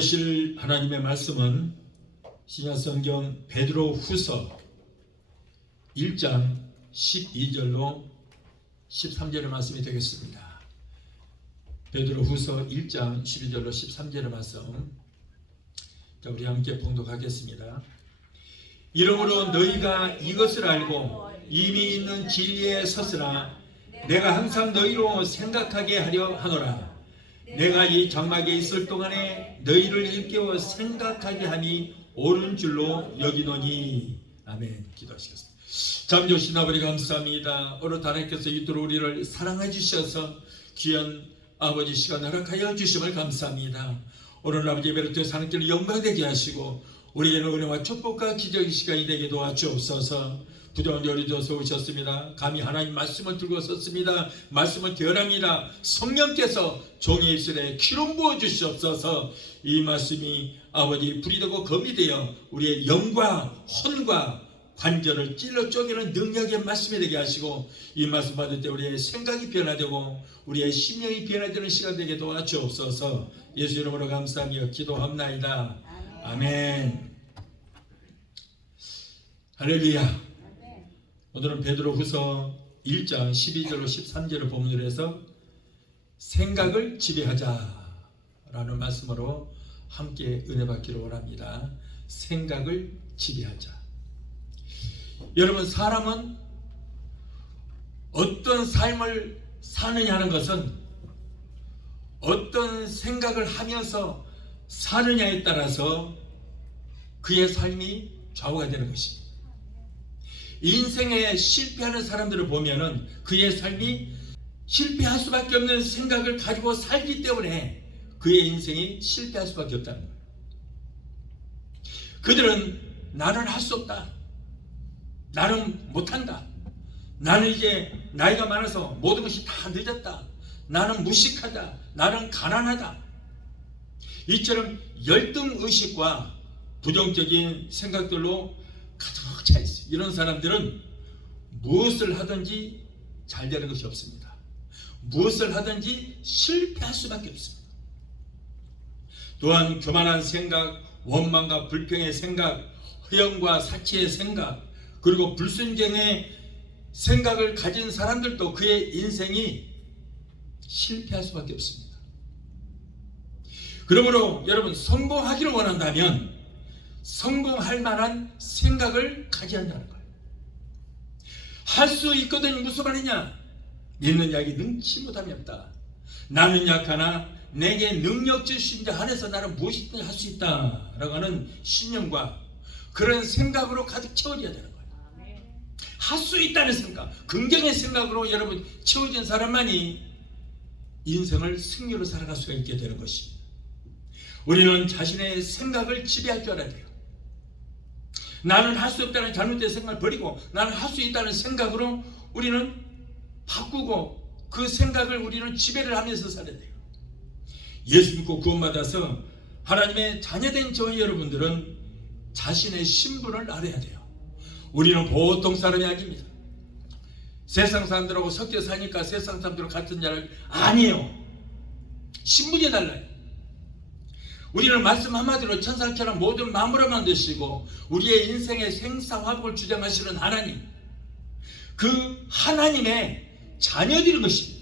나누실 하나님의 말씀은 신약성경 베드로후서 1장 12절로 13절의 말씀이 되겠습니다. 베드로후서 1장 12절로 13절의 말씀, 자, 우리 함께 봉독하겠습니다. 이러므로 너희가 이것을 알고 이미 있는 진리에 섰으나 내가 항상 너희로 생각하게 하려 하노라. 내가 이 장막에 있을 동안에 너희를 일깨워 생각하게 하니 옳은 줄로 여기노니. 아멘. 기도하시겠습니다. 잠조신 아버지 감사합니다. 오늘 하나님께서 이토록 우리를 사랑해 주셔서 귀한 아버지 시간 허락하여 주심을 감사합니다. 오늘 아버지 예배를 통해 하나님께로 영광되게 하시고 우리에게는 은혜와 축복과 기적의 시간이 되게 도와주옵소서. 부정한 여리져서 오셨습니다. 감히 하나님 말씀을 들고 섰습니다. 말씀을 대언합니다. 성령께서 종의 입술에 기름 부어 주시옵소서. 이 말씀이 아버지 불이 되고 검이 되어 우리의 영과 혼과 관절을 찔러 쪼개는 능력의 말씀이 되게 하시고 이 말씀 받을 때 우리의 생각이 변화되고 우리의 심령이 변화되는 시간 되게 도와주옵소서. 예수 이름으로 감사하며 기도합나이다. 아멘. 할렐루야. 오늘은 베드로후서 1장 12절로 13절을 본문으로 해서 생각을 지배하자라는 말씀으로 함께 은혜 받기를 원합니다. 생각을 지배하자. 여러분, 사람은 어떤 삶을 사느냐 하는 것은 어떤 생각을 하면서 사느냐에 따라서 그의 삶이 좌우가 되는 것입니다. 인생에 실패하는 사람들을 보면은 그의 삶이 실패할 수밖에 없는 생각을 가지고 살기 때문에 그의 인생이 실패할 수밖에 없다는 거예요. 그들은 나는 할 수 없다, 나는 못한다, 나는 이제 나이가 많아서 모든 것이 다 늦었다, 나는 무식하다, 나는 가난하다, 이처럼 열등의식과 부정적인 생각들로 가득 차 있어요. 이런 사람들은 무엇을 하든지 잘 되는 것이 없습니다. 무엇을 하든지 실패할 수밖에 없습니다. 또한 교만한 생각, 원망과 불평의 생각, 허영과 사치의 생각, 그리고 불순종의 생각을 가진 사람들도 그의 인생이 실패할 수밖에 없습니다. 그러므로 여러분, 성공하기를 원한다면 성공할 만한 생각을 가져야 한다는 거예요. 할 수 있거든 무슨 말이냐? 믿는 자에게 능치 못함이 없다. 나는 약하나 내게 능력 주신 자 안에서 나는 무엇이든 할 수 있다 라고 하는 신념과 그런 생각으로 가득 채워져야 되는 거예요. 할 수 있다는 생각, 긍정의 생각으로 여러분 채워진 사람만이 인생을 승리로 살아갈 수가 있게 되는 것입니다. 우리는 자신의 생각을 지배할 줄 알아야 돼요. 나는 할 수 없다는 잘못된 생각을 버리고 나는 할 수 있다는 생각으로 우리는 바꾸고 그 생각을 우리는 지배를 하면서 살아야 돼요. 예수 믿고 구원받아서 하나님의 자녀된 저와 여러분들은 자신의 신분을 알아야 돼요. 우리는 보통 사람이 아닙니다. 세상 사람들하고 섞여 사니까 세상 사람들과 같은 자를 아니에요. 신분이 달라요. 우리는 말씀 한마디로 천사처럼 모든 마음으로 만드시고 우리의 인생의 생사화복을 주장하시는 하나님, 그 하나님의 자녀들인 것입니다.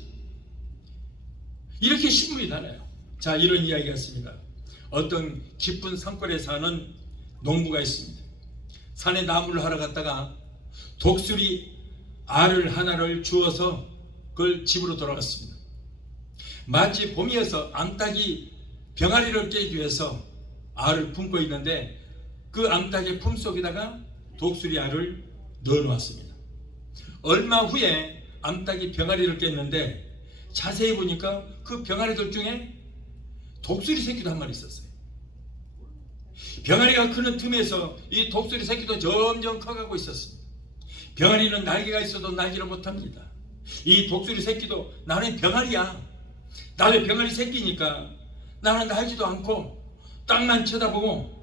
이렇게 신분이 달라요. 자, 이런 이야기가 있습니다. 어떤 깊은 산골에 사는 농부가 있습니다. 산에 나무를 하러 갔다가 독수리 알을 하나를 주워서 그걸 집으로 돌아갔습니다. 마치 봄이어서 암탉이 병아리를 깨기 위해서 알을 품고 있는데 그 암탉의 품속에다가 독수리 알을 넣어놓았습니다. 얼마 후에 암탉이 병아리를 깼는데 자세히 보니까 그 병아리들 중에 독수리 새끼도 한 마리 있었어요. 병아리가 크는 틈에서 이 독수리 새끼도 점점 커가고 있었습니다. 병아리는 날개가 있어도 날지를 못합니다. 이 독수리 새끼도 나는 병아리야, 나는 병아리 새끼니까 나는 날지도 않고 땅만 쳐다보고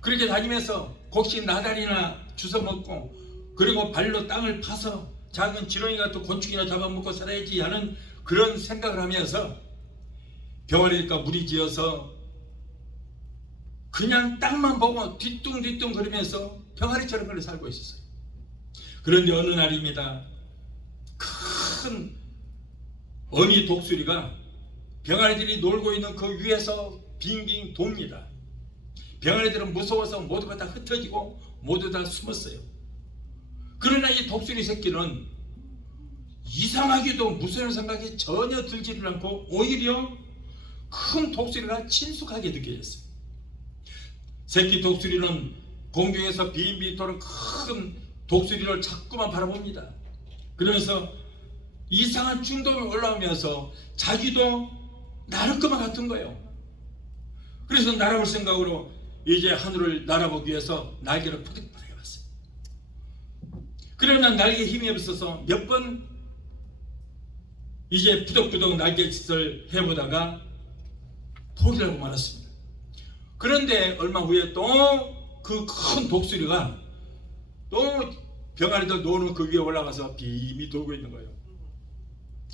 그렇게 다니면서 곡식 나달이나 주워 먹고 그리고 발로 땅을 파서 작은 지렁이 같은 곤충이나 잡아먹고 살아야지 하는 그런 생각을 하면서 병아리니까 무리지어서 그냥 땅만 보고 뒤뚱뒤뚱 거리면서 병아리처럼 그렇게 살고 있었어요. 그런데 어느 날입니다. 큰 어미 독수리가 병아리들이 놀고 있는 그 위에서 빙빙 돕니다. 병아리들은 무서워서 모두가 다 흩어지고 모두 다 숨었어요. 그러나 이 독수리 새끼는 이상하게도 무서운 생각이 전혀 들지를 않고 오히려 큰 독수리가 친숙하게 느껴졌어요. 새끼 독수리는 공중에서 빙빙 도는 큰 독수리를 자꾸만 바라봅니다. 그러면서 이상한 충동이 올라오면서 자기도 날을 것만 같은 거예요. 그래서 날아볼 생각으로 이제 하늘을 날아보기 위해서 날개를 푸득푸득 해봤어요. 그러나 날개에 힘이 없어서 몇 번 이제 부덕부덕 날개짓을 해보다가 포기를 하고 말았습니다. 그런데 얼마 후에 또 그 큰 독수리가 또 병아리들 노는 그 위에 올라가서 빔이 돌고 있는 거예요.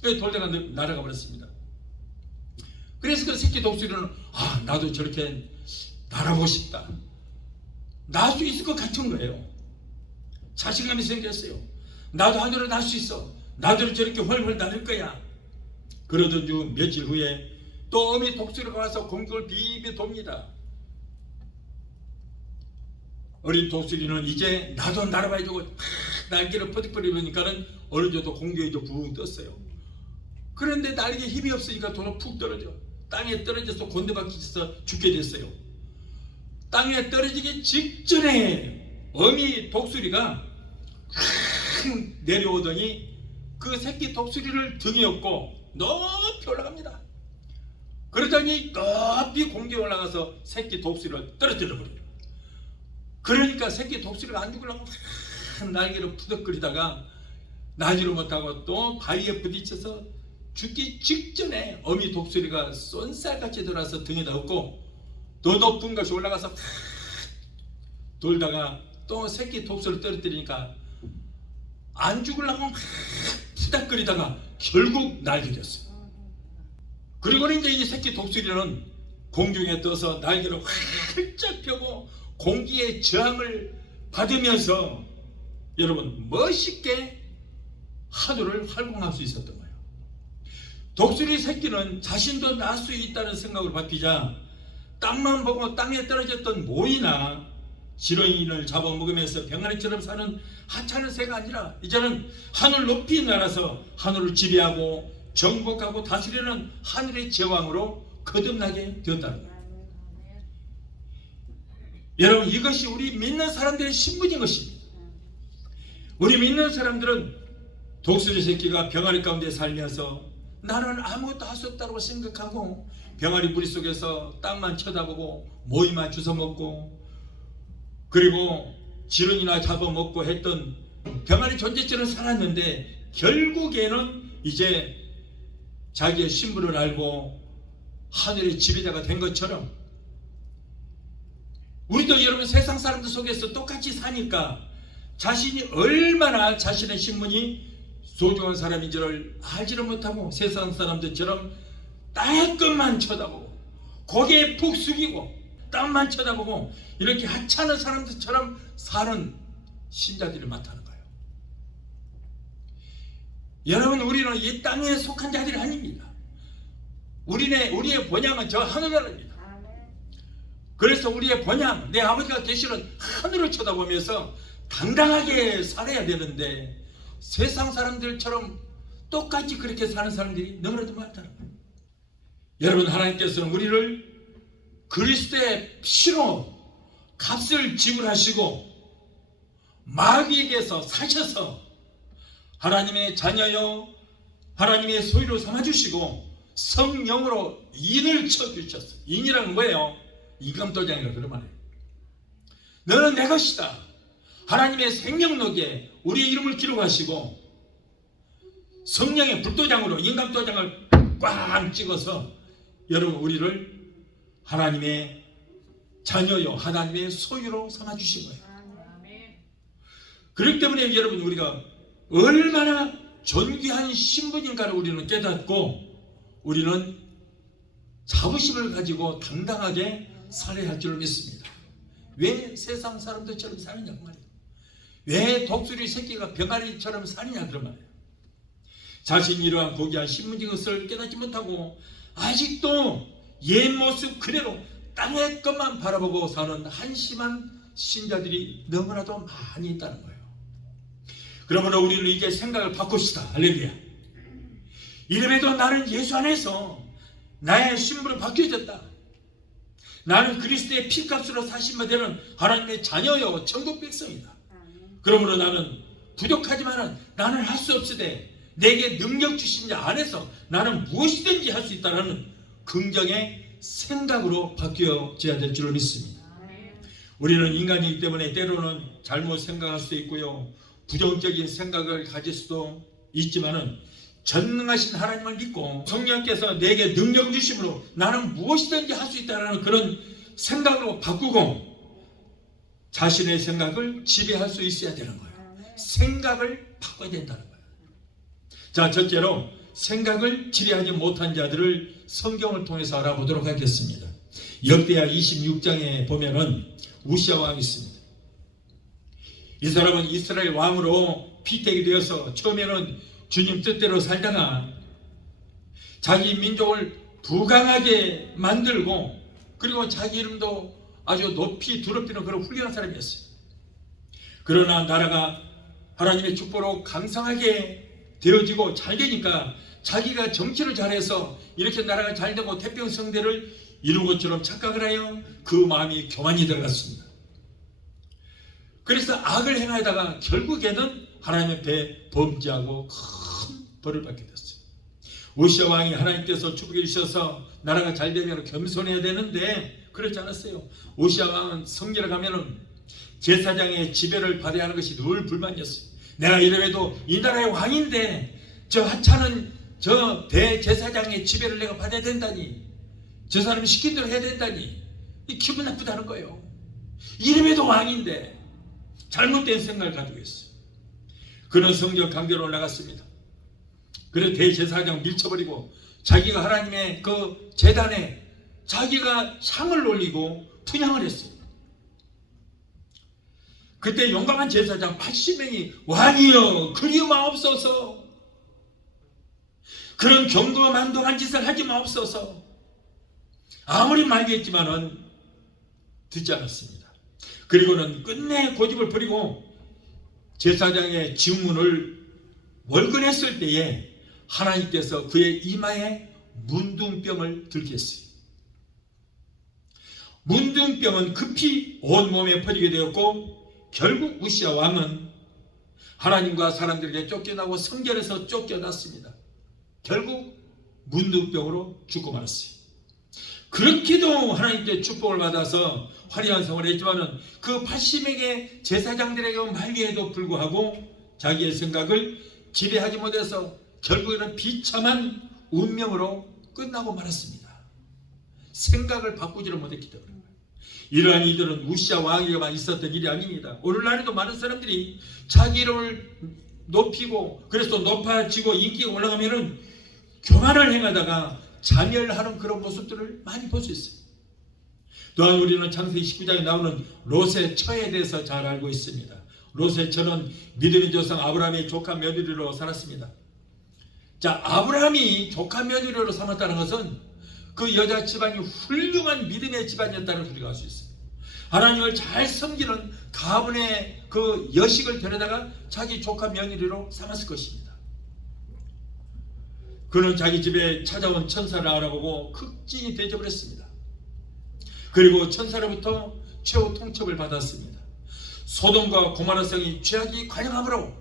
그래서 돌다가 날아가 버렸습니다. 그래서 그 새끼 독수리는 나도 저렇게 날아보고 싶다, 날 수 있을 것 같은 거예요. 자신감이 생겼어요. 나도 하늘을 날 수 있어, 나도 저렇게 훨훨 날을 거야. 그러던 중 며칠 후에 또 어미 독수리가 와서 공중을 비비 돕니다. 어린 독수리는 이제 나도 날아봐야 되고 날개를 퍼득거리니까는 어느 정도 공중에 붕 떴어요. 그런데 날개에 힘이 없으니까 도로 푹 떨어져 땅에 떨어져서 곤두박질해서 죽게 됐어요. 땅에 떨어지기 직전에 어미 독수리가 내려오더니 그 새끼 독수리를 등에 업고 높이 올라갑니다. 그러더니 높이 공중에 올라가서 새끼 독수리를 떨어뜨려 버려요. 그러니까 새끼 독수리가 안 죽으려고 날개를 푸덕거리다가 나지를 못하고 또 바위에 부딪혀서 죽기 직전에 어미 독수리가 쏜살같이 돌아서 등에다 업고 더 높은 곳이 올라가서 돌다가 또 새끼 독수리를 떨어뜨리니까 안 죽으려고 푸닥거리다가 결국 날게 됐어요. 그리고는 이제 이 새끼 독수리는 공중에 떠서 날개를 활짝 펴고 공기의 저항을 받으면서 여러분 멋있게 하늘을 활공할 수 있었던 거예요. 독수리 새끼는 자신도 날 수 있다는 생각을 바뀌자 땅만 보고 땅에 떨어졌던 모이나 지렁이를 잡아먹으면서 병아리처럼 사는 하찮은 새가 아니라 이제는 하늘 높이 날아서 하늘을 지배하고 정복하고 다스리는 하늘의 제왕으로 거듭나게 되었다는 거예요. 여러분, 이것이 우리 믿는 사람들의 신분인 것입니다. 우리 믿는 사람들은 독수리 새끼가 병아리 가운데 살면서 나는 아무것도 할 수 없다고 생각하고 병아리 무리 속에서 땅만 쳐다보고 모이만 주워먹고 그리고 지렁이나 잡아먹고 했던 병아리 존재처럼 살았는데 결국에는 이제 자기의 신분을 알고 하늘의 지배자가 된 것처럼 우리도 여러분 세상 사람들 속에서 똑같이 사니까 자신이 얼마나 자신의 신분이 소중한 사람인지를 알지를 못하고 세상 사람들처럼 땅의 것만 쳐다보고 고개 푹 숙이고 땅만 쳐다보고 이렇게 하찮은 사람들처럼 사는 신자들이 많다는 거예요. 여러분, 우리는 이 땅에 속한 자들이 아닙니다. 우리의 본향은 저 하늘나라입니다. 그래서 우리의 본향, 내 아버지가 계시는 하늘을 쳐다보면서 당당하게 살아야 되는데 세상 사람들처럼 똑같이 그렇게 사는 사람들이 너무나도 많다는 거예요. 여러분, 하나님께서는 우리를 그리스도의 피로 값을 지불하시고 마귀에게서 사셔서 하나님의 자녀요 하나님의 소유로 삼아주시고 성령으로 인을 쳐주셨어요. 인이란 뭐예요? 임금도장이라고 그런 말이에요. 너는 내 것이다. 하나님의 생명록에 우리의 이름을 기록하시고 성령의 불도장으로 임금도장을 꽉 찍어서 여러분 우리를 하나님의 자녀요 하나님의 소유로 삼아주신 거예요. 그렇기 때문에 여러분 우리가 얼마나 존귀한 신분인가를 우리는 깨닫고 우리는 자부심을 가지고 당당하게 살아야 할 줄 믿습니다. 왜 세상 사람들처럼 사느냐 그 말이에요. 왜 독수리 새끼가 병아리처럼 사느냐 그런 말이에요. 자신이 이러한 고귀한 신분적인 것을 깨닫지 못하고 아직도 옛 모습 그대로 땅의 것만 바라보고 사는 한심한 신자들이 너무나도 많이 있다는 거예요. 그러므로 우리는 이제 생각을 바꿉시다. 할렐루야. 이름에도 나는 예수 안에서 나의 신분으로 바뀌어졌다. 나는 그리스도의 피값으로 사신 되는 하나님의 자녀요 천국 백성이다. 그러므로 나는 부족하지만 나는 할 수 없으되 내게 능력 주신 자 안에서 나는 무엇이든지 할 수 있다는 긍정의 생각으로 바뀌어져야 될 줄을 믿습니다. 우리는 인간이기 때문에 때로는 잘못 생각할 수도 있고요, 부정적인 생각을 가질 수도 있지만은 전능하신 하나님을 믿고 성령께서 내게 능력을 주심으로 나는 무엇이든지 할 수 있다는 그런 생각으로 바꾸고 자신의 생각을 지배할 수 있어야 되는 거예요. 생각을 바꿔야 된다는 거예요. 자, 첫째로 생각을 지배하지 못한 자들을 성경을 통해서 알아보도록 하겠습니다. 역대하 26장에 보면은 우시아 왕이 있습니다. 이 사람은 이스라엘 왕으로 피택이 되어서 처음에는 주님 뜻대로 살다가 자기 민족을 부강하게 만들고 그리고 자기 이름도 아주 높이 두릅히는 그런 훌륭한 사람이었어요. 그러나 나라가 하나님의 축복으로 강성하게 되어지고 잘 되니까 자기가 정치를 잘해서 이렇게 나라가 잘 되고 태평성대를 이룬 것처럼 착각을 하여 그 마음이 교만이 들어갔습니다. 그래서 악을 행하다가 결국에는 하나님 앞에 범죄하고 큰 벌을 받게 됐어요. 우시아 왕이 하나님께서 축복해 주셔서 나라가 잘 되면 겸손해야 되는데 그렇지 않았어요. 우시아 왕은 성전에 가면은 제사장의 지배를 받아야 하는 것이 늘 불만이었어요. 내가 이래도 이 나라의 왕인데 저 하찮은 저 대제사장의 지배를 내가 받아야 된다니, 저 사람이 시킨 대로 해야 된다니, 기분 나쁘다는 거예요. 이름에도 왕인데 잘못된 생각을 가지고 있어요. 그는 성전 강변으로 올라갔습니다. 그래서 대제사장 밀쳐버리고 자기가 하나님의 그 제단에 자기가 상을 올리고 분향을 했어요. 그때 용감한 제사장 80명이 왕이여 그리워 마옵소서, 그런 경고만동한 짓을 하지 마옵소서, 아무리 말겠지만은 듣지 않았습니다. 그리고는 끝내 고집을 부리고 제사장의 증문을 월근했을 때에 하나님께서 그의 이마에 문둥병을 들겠어요. 문둥병은 급히 온몸에 퍼지게 되었고 결국 우시아 왕은 하나님과 사람들에게 쫓겨나고 성전에서 쫓겨났습니다. 결국 문둥병으로 죽고 말았어요. 그렇게도 하나님께 축복을 받아서 화려한 생활을 했지만은 그 80명의 제사장들에게 말리에도 불구하고 자기의 생각을 지배하지 못해서 결국에는 비참한 운명으로 끝나고 말았습니다. 생각을 바꾸지를 못했기 때문에. 이러한 이들은 우시아 왕에게만 있었던 일이 아닙니다. 오늘날에도 많은 사람들이 자기 이름을 높이고 그래서 높아지고 인기가 올라가면은 교만을 행하다가 자멸하는 그런 모습들을 많이 볼 수 있어요. 또한 우리는 창세기 19장에 나오는 롯의 처에 대해서 잘 알고 있습니다. 롯의 처는 믿음의 조상 아브라함의 조카 며느리로 살았습니다. 자, 아브라함이 조카 며느리로 삼았다는 것은 그 여자 집안이 훌륭한 믿음의 집안이었다는 우리가 알 수 있어요. 하나님을 잘 섬기는 가문의 그 여식을 데려다가 자기 조카 며느리로 삼았을 것입니다. 그는 자기 집에 찾아온 천사를 알아보고 극진히 대접을 했습니다. 그리고 천사로부터 최후 통첩을 받았습니다. 소돔과 고모라 성이 죄악이 관영하므로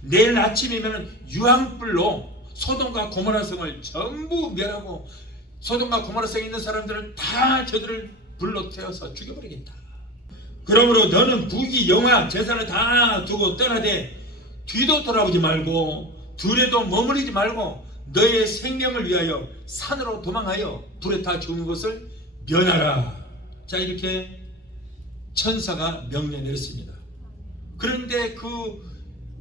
내일 아침이면 유황불로 소돔과 고모라 성을 전부 멸하고 소돔과 고모라 성에 있는 사람들을 다 저들을 불로 태워서 죽여버리겠다. 그러므로 너는 부귀 영화 재산을 다 두고 떠나되 뒤도 돌아보지 말고 둘에도 머무르지 말고 너의 생명을 위하여 산으로 도망하여 불에 타 죽는 것을 면하라. 자, 이렇게 천사가 명령 내렸습니다. 그런데 그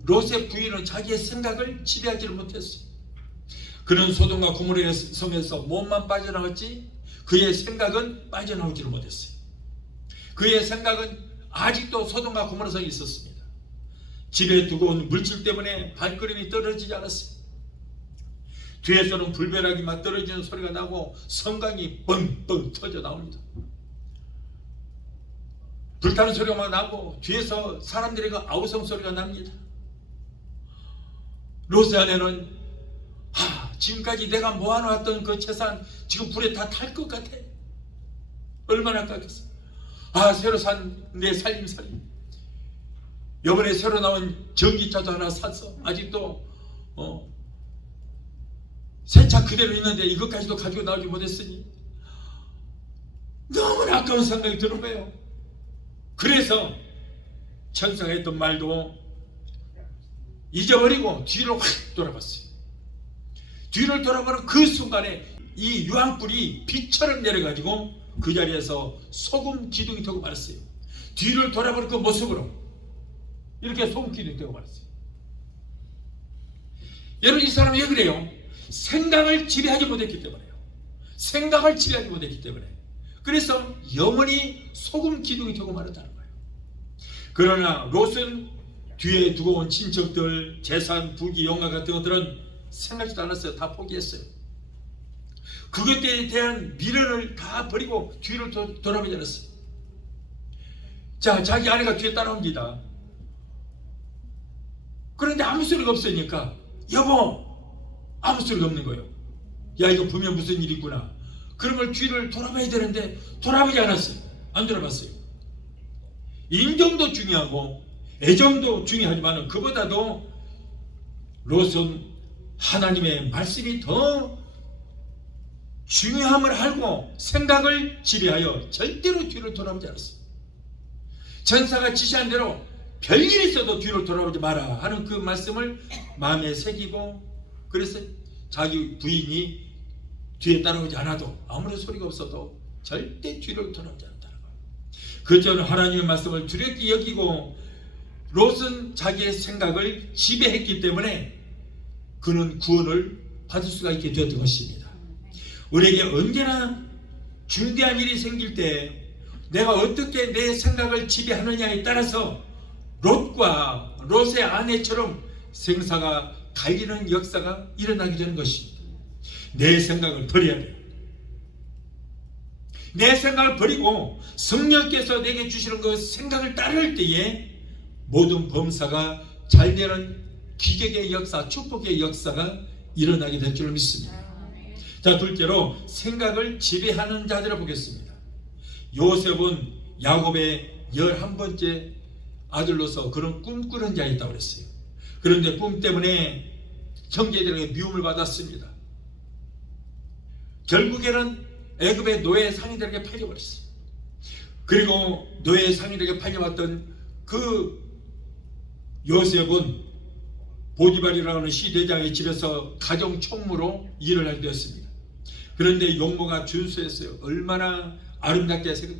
롯의 부인은 자기의 생각을 지배하지를 못했어요. 그는 소돔과 고모라 성에서 몸만 빠져나갔지 그의 생각은 빠져나오지를 못했어요. 그의 생각은 아직도 소돔과 고모라성이 있었습니다. 집에 두고 온 물질 때문에 발걸음이 떨어지지 않았어요. 뒤에서는 불벼락이 막 떨어지는 소리가 나고 성강이 뻥뻥 터져 나옵니다. 불타는 소리가 막 나고 뒤에서 사람들의 그 아우성 소리가 납니다. 롯의 아내는 지금까지 내가 모아놓았던 그 재산 지금 불에 다 탈 것 같아. 얼마나 깎였어. 새로 산 내 살림살이, 이번에 새로 나온 전기차도 하나 샀어. 아직도 새 차 그대로 있는데 이것까지도 가지고 나오지 못했으니 너무나 아까운 생각이 드는 거예요. 그래서 천사가 했던 말도 잊어버리고 뒤로 확 돌아봤어요. 뒤를 돌아보는 그 순간에 이 유황불이 빛처럼 내려가지고 그 자리에서 소금 기둥이 되고 말았어요. 뒤를 돌아보는 그 모습으로 이렇게 소금 기둥이 되고 말았어요. 여러분, 이 사람이 왜 그래요? 생각을 지배하지 못했기 때문에요. 생각을 지배하지 못했기 때문에. 그래서 영원히 소금 기둥이 되고 말았다는 거예요. 그러나 롯은 뒤에 두고 온 친척들, 재산, 부귀, 영화 같은 것들은 생각지도 않았어요. 다 포기했어요. 그것에 대한 미련을 다 버리고 뒤를 돌아보지 않았어요. 자, 자기 아내가 뒤에 따라옵니다. 그런데 아무 소리가 없으니까 여보, 아무 소리가 없는 거예요. 야, 이거 분명 무슨 일이구나. 그런 걸 뒤를 돌아봐야 되는데 돌아보지 않았어요. 안 돌아봤어요. 인정도 중요하고 애정도 중요하지만 그보다도 롯은 하나님의 말씀이 더 중요함을 알고 생각을 지배하여 절대로 뒤를 돌아보지 않았어요. 천사가 지시한 대로 별일이 있어도 뒤를 돌아보지 마라 하는 그 말씀을 마음에 새기고, 그래서 자기 부인이 뒤에 따라오지 않아도 아무런 소리가 없어도 절대 뒤를 돌아보지 않았다는 거예요. 그저는 하나님의 말씀을 두렵게 여기고 롯은 자기의 생각을 지배했기 때문에 그는 구원을 받을 수가 있게 되었던 것입니다. 우리에게 언제나 중대한 일이 생길 때 내가 어떻게 내 생각을 지배하느냐에 따라서 롯과 롯의 아내처럼 생사가 갈리는 역사가 일어나게 되는 것입니다. 내 생각을 버려야 돼요. 내 생각을 버리고 성령께서 내게 주시는 그 생각을 따를 때에 모든 범사가 잘 되는 기적의 역사, 축복의 역사가 일어나게 될 줄 믿습니다. 자, 둘째로 생각을 지배하는 자들을 보겠습니다. 요셉은 야곱의 11번째 아들로서 그런 꿈꾸는 자였다고 그랬어요. 그런데 꿈 때문에 형제들에게 미움을 받았습니다. 결국에는 애굽의 노예 상인들에게 팔려버렸어요. 그리고 노예 상인들에게 팔려왔던 그 요셉은 보디발이라는 하는 시대장의 집에서 가정 총무로 일을 하게 되었습니다. 그런데 용모가 준수했어요. 얼마나 아름답게 생겼,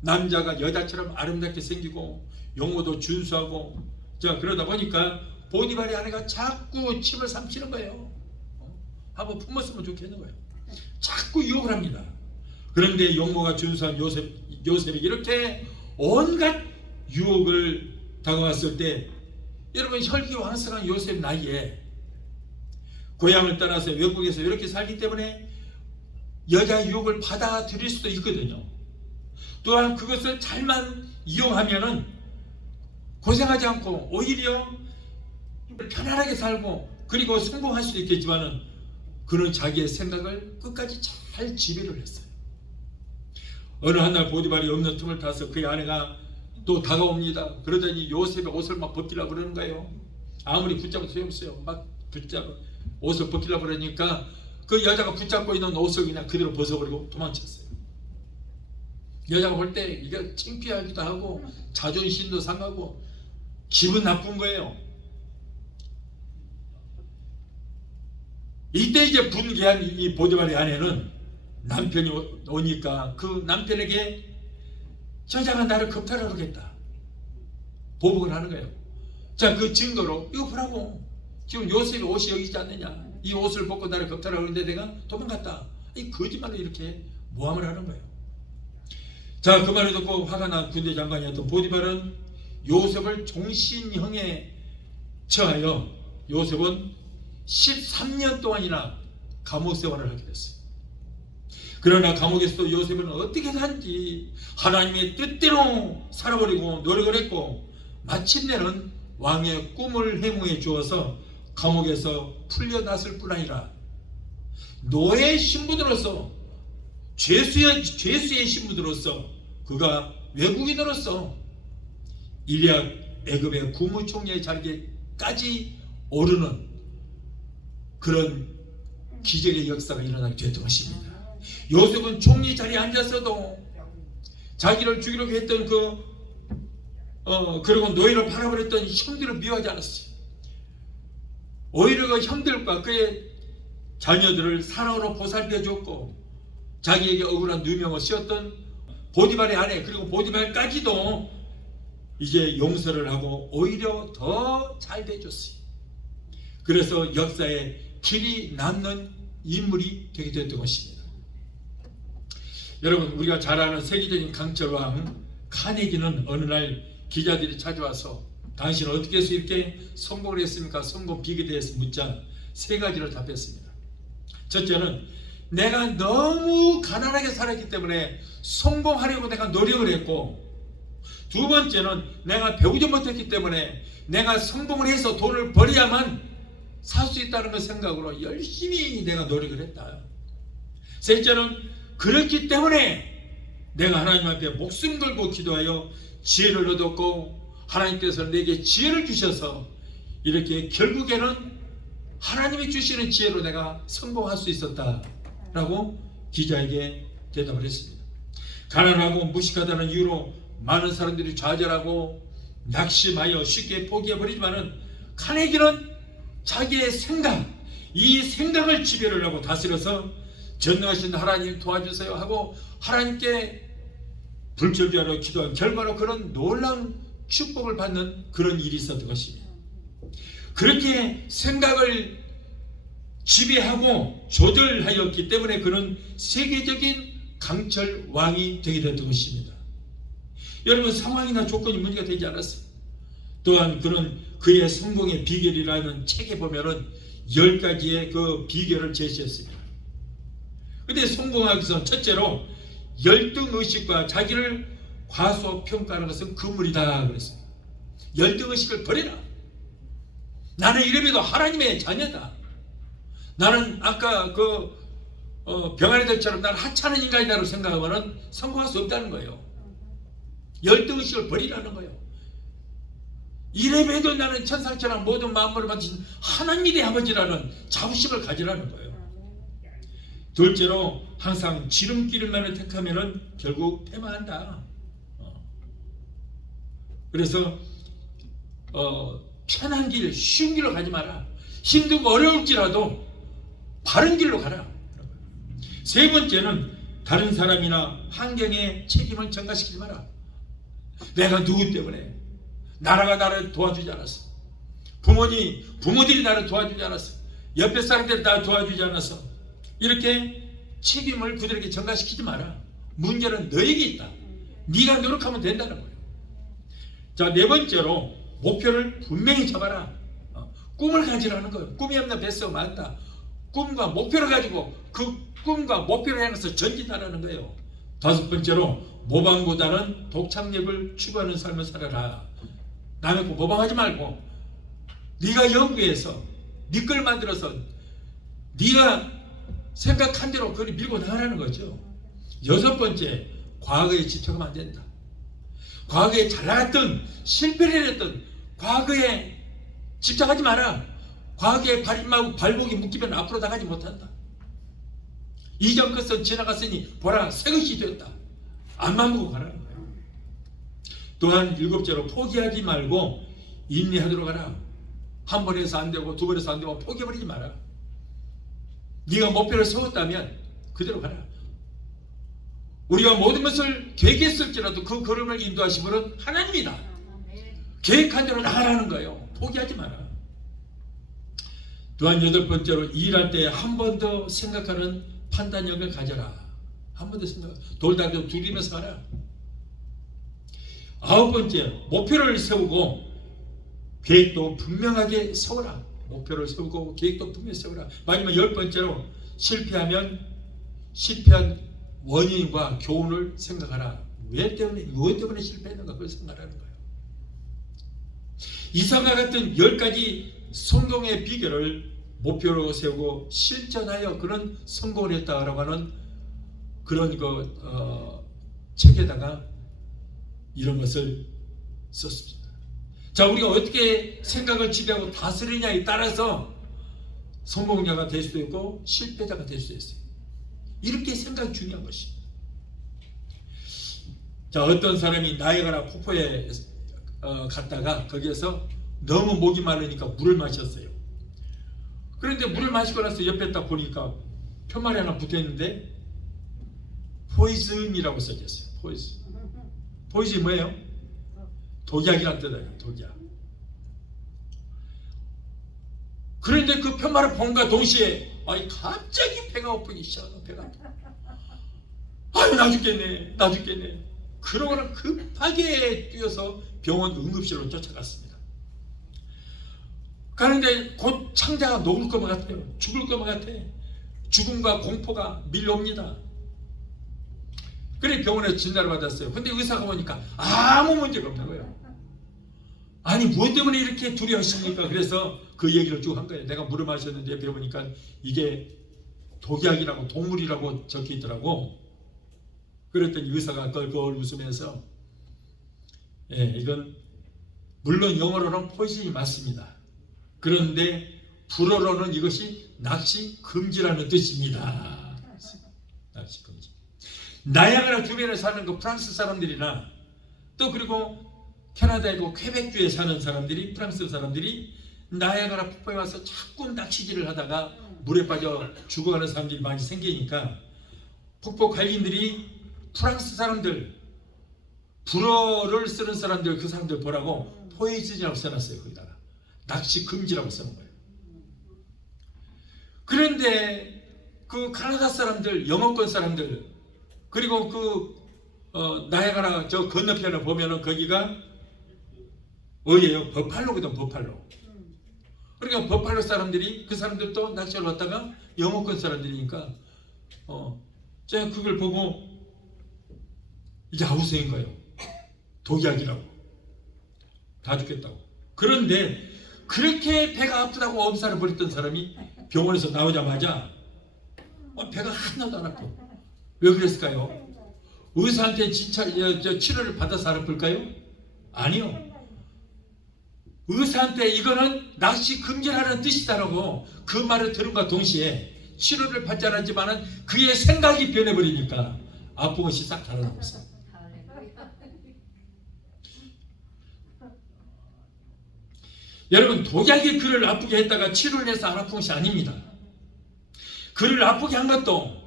남자가 여자처럼 아름답게 생기고 용모도 준수하고. 자, 그러다 보니까 보디발의 아내가 자꾸 침을 삼키는 거예요. 한번 품었으면 좋겠는 거예요. 자꾸 유혹을 합니다. 그런데 용모가 준수한 요셉이 이렇게 온갖 유혹을 다가왔을 때, 여러분, 혈기왕성한 요셉 나이에 고향을 떠나서 외국에서 이렇게 살기 때문에 여자 유혹을 받아들일 수도 있거든요. 또한 그것을 잘만 이용하면은 고생하지 않고 오히려 편안하게 살고 그리고 성공할 수도 있겠지만은 그는 자기의 생각을 끝까지 잘 지배를 했어요. 어느 한날 보디발이 없는 틈을 타서 그의 아내가 또 다가옵니다. 그러더니 요셉의 옷을 막 벗기려고 그러는 거예요. 아무리 붙잡아도 소용없어요. 막 붙잡아 옷을 벗기려고 그러니까 그 여자가 붙잡고 있는 옷을 그냥 그대로 벗어버리고 도망쳤어요. 여자가 볼 때 이게 창피하기도 하고 자존심도 상하고 기분 나쁜 거예요. 이때 이제 분개한 이 보디발의 아내는 남편이 오니까 그 남편에게 저자가 나를 겁탈하러 오겠다 보복을 하는 거예요. 자, 그 증거로 이거 보라고, 지금 요셉의 옷이 여기 있지 않느냐, 이 옷을 벗고 나를 겁탈하러 오는데 내가 도망갔다. 이 거짓말로 이렇게 모함을 하는 거예요. 자, 그 말을 듣고 화가 난 군대 장관이었던 보디발은 요셉을 종신형에 처하여 요셉은 13년 동안이나 감옥 생활을 하게 됐어요. 그러나 감옥에서도 요셉은 어떻게 산지 하나님의 뜻대로 살아버리고 노력을 했고 마침내는 왕의 꿈을 해몽해 주어서 감옥에서 풀려났을 뿐 아니라 노예 신분으로서 죄수의 신분으로서 그가 외국인으로서 이리약 애굽의 국무총리의 자리에까지 오르는 그런 기적의 역사가 일어나게 됐던 것입니다. 요셉은 총리 자리에 앉아서도 자기를 죽이려고 했던 그리고 노예를 팔아버렸던 형들을 미워하지 않았어요. 오히려 그 형들과 그의 자녀들을 사랑으로 보살펴 줬고 자기에게 억울한 누명을 씌웠던 보디발의 아내 그리고 보디발까지도 이제 용서를 하고 오히려 더 잘 대해줬어요. 그래서 역사에 길이 남는 인물이 되게 됐던 것입니다. 여러분, 우리가 잘 아는 세계적인 강철왕 카네기는 어느 날 기자들이 찾아와서 당신은 어떻게 해서 이렇게 성공을 했습니까? 성공 비결에 대해서 묻자 세 가지를 답했습니다. 첫째는 내가 너무 가난하게 살았기 때문에 성공하려고 내가 노력을 했고, 두 번째는 내가 배우지 못했기 때문에 내가 성공을 해서 돈을 벌어야만 살 수 있다는 그 생각으로 열심히 내가 노력을 했다. 셋째는 그렇기 때문에 내가 하나님 앞에 목숨 걸고 기도하여 지혜를 얻었고 하나님께서 내게 지혜를 주셔서 이렇게 결국에는 하나님이 주시는 지혜로 내가 성공할 수 있었다라고 기자에게 대답을 했습니다. 가난하고 무식하다는 이유로 많은 사람들이 좌절하고 낙심하여 쉽게 포기해버리지만은 카네기는 자기의 생각, 이 생각을 지배를 하고 다스려서 전능하신 하나님 도와주세요 하고 하나님께 불철주야로 기도한 결과로 그런 놀라운 축복을 받는 그런 일이 있었던 것입니다. 그렇게 생각을 지배하고 조절하였기 때문에 그는 세계적인 강철 왕이 되게 됐던 것입니다. 여러분, 상황이나 조건이 문제가 되지 않았어요. 또한 그는 그의 성공의 비결이라는 책에 보면은 10가지의 그 비결을 제시했습니다. 근데 성공하기 위해서 첫째로 열등의식과 자기를 과소평가하는 것은 금물이다 그랬어요. 열등의식을 버려라. 나는 이래봬도 하나님의 자녀다. 나는 아까 병아리들처럼 나는 하찮은 인간이다라고 생각하면 성공할 수 없다는 거예요. 열등의식을 버리라는 거예요. 이래봬도 나는 천상천하 모든 만물을 만드신 하나님의 아버지라는 자부심을 가지라는 거예요. 둘째로 항상 지름길만을 택하면은 결국 패망한다. 그래서 편한 길, 쉬운 길로 가지 마라. 힘들고 어려울지라도 바른 길로 가라. 세 번째는 다른 사람이나 환경에 책임을 전가시키지 마라. 내가 누구 때문에 나라가 나를 도와주지 않았어. 부모들이 나를 도와주지 않았어. 옆에 사람들이 나를 도와주지 않았어. 이렇게 책임을 그들에게 전가시키지 마라. 문제는 너에게 있다. 네가 노력하면 된다는 거예요. 자, 네 번째로 목표를 분명히 잡아라. 꿈을 가지라는 거예요. 꿈이 없는 뱃속 많다. 꿈과 목표를 가지고 그 꿈과 목표를 향해서 전진하라는 거예요. 다섯 번째로 모방보다는 독창력을 추구하는 삶을 살아라. 남의 거 모방하지 말고 네가 연구해서 네 걸 만들어서 네가 생각한 대로 그걸 밀고 나가라는 거죠. 여섯 번째, 과거에 집착하면 안 된다. 과거에 잘 나갔던 실패를 했던 과거에 집착하지 마라. 과거에 발목이 묶이면 앞으로 나가지 못한다. 이전 것은 지나갔으니 보라, 새것이 되었다. 앞만 보고 가라는 거예요. 또한 일곱째로 포기하지 말고 인내하도록 하라. 한 번 해서 안 되고 두 번 해서 안 되고 포기해버리지 마라. 네가 목표를 세웠다면 그대로 가라. 우리가 모든 것을 계획했을지라도 그 걸음을 인도하신 분은 하나님이다. 계획한 대로 나가라는 거예요. 포기하지 마라. 또한 여덟 번째로 일할 때 한 번 더 생각하는 판단력을 가져라. 한 번도 생각. 돌다 좀 두리면서 가라. 9번째, 목표를 세우고 계획도 분명하게 세워라. 목표를 세우고 계획도 분명히 세워라. 마지막 10번째로 실패한 원인과 교훈을 생각하라. 무엇 때문에 실패했는가 그걸 생각하라는 거예요. 이상과 같은 10가지 성공의 비결을 목표로 세우고 실천하여 그런 성공을 했다라고 하는 그런 책에다가 이런 것을 썼습니다. 자, 우리가 어떻게 생각을 지배하고 다스리냐에 따라서 성공자가 될 수도 있고 실패자가 될 수도 있어요. 이렇게 생각이 중요한 것입니다. 자, 어떤 사람이 나이아가라 폭포에 갔다가 거기에서 너무 목이 마르니까 물을 마셨어요. 그런데 물을 마시고 나서 옆에 딱 보니까 편말이 하나 붙어있는데 포이즌이라고 써졌어요. 포이즌이 뭐예요? 독약이란 뜻이에요. 독약. 그런데 그 편말을 본과 동시에 갑자기 배가 고프기 시작하는 배가 아파. 나 죽겠네. 그러고는 급하게 뛰어서 병원 응급실로 쫓아갔습니다. 가는데 곧 창자가 녹을 것 같아요. 죽을 것 같아. 죽음과 공포가 밀려옵니다. 그래 병원에서 진단을 받았어요. 근데 의사가 보니까 아무 문제가 없는 거예요. 아니 무엇 때문에 이렇게 두려워하십니까? 그래서 그 얘기를 쭉 한 거예요. 내가 물을 마셨는데 옆에 보니까 이게 독약이라고 동물이라고 적혀 있더라고. 그랬더니 의사가 그걸 웃으면서 이건 물론 영어로는 포이즌이 맞습니다. 그런데 불어로는 이것이 낚시 금지라는 뜻입니다. 낚시 금지. 나이아가라 주변에 사는 그 프랑스 사람들이나 또 그리고 캐나다이고 퀘벡주에 사는 사람들이 프랑스 사람들이 나이아가라 폭포에 와서 자꾸 낚시질을 하다가 물에 빠져 죽어가는 사람들이 많이 생기니까 폭포 관리인들이 프랑스 사람들 불어를 쓰는 사람들 그 사람들 보라고 포이즌이라고 써놨어요. 거기다가 낚시 금지라고 써놓은 거예요. 그런데 그 카나다 사람들 영어권 사람들 그리고 그 나이아가라 저 건너편에 보면은 거기가 어디예요? 버팔로거든. 버팔로. 그러니까 버팔로 사람들이 그 사람들도 낚시를 왔다가 영어권 사람들이니까 제가 그걸 보고 이제 아우성인 거예요. 독약이라고. 다 죽겠다고. 그런데 그렇게 배가 아프다고 엄살을 벌였던 사람이 병원에서 나오자마자 배가 하나도 안 아파. 왜 그랬을까요? 의사한테 진짜 치료를 받아서 안 아플까요? 아니요. 의사한테 이거는 낚시 금지라는 뜻이다라고 그 말을 들은과 동시에 치료를 받지 않았지만은 그의 생각이 변해버리니까 아픈 것이 싹 달아나버렸어요. 여러분 독약이 그를 아프게 했다가 치료를 해서 안 아픈 것이 아닙니다. 그를 아프게 한 것도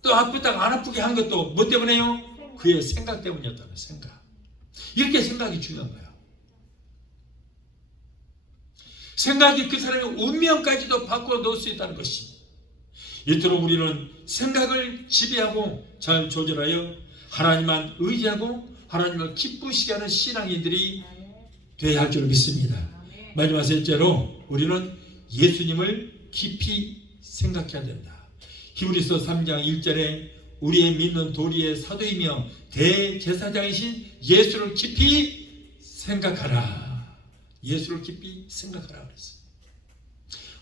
또 아프다가 안 아프게 한 것도 뭐 때문에요? 그의 생각 때문이었다는 생각. 이렇게 생각이 중요한 거예요. 생각이 그 사람의 운명까지도 바꿔 놓을 수 있다는 것이. 이토록 우리는 생각을 지배하고 잘 조절하여 하나님만 의지하고 하나님을 기쁘시게 하는 신앙인들이 되어야 할 줄 믿습니다. 마지막 셋째로 우리는 예수님을 깊이 생각해야 된다. 히브리서 3장 1절에 우리의 믿는 도리의 사도이며 대제사장이신 예수를 깊이 생각하라. 예수를 깊이 생각하라 그랬어요.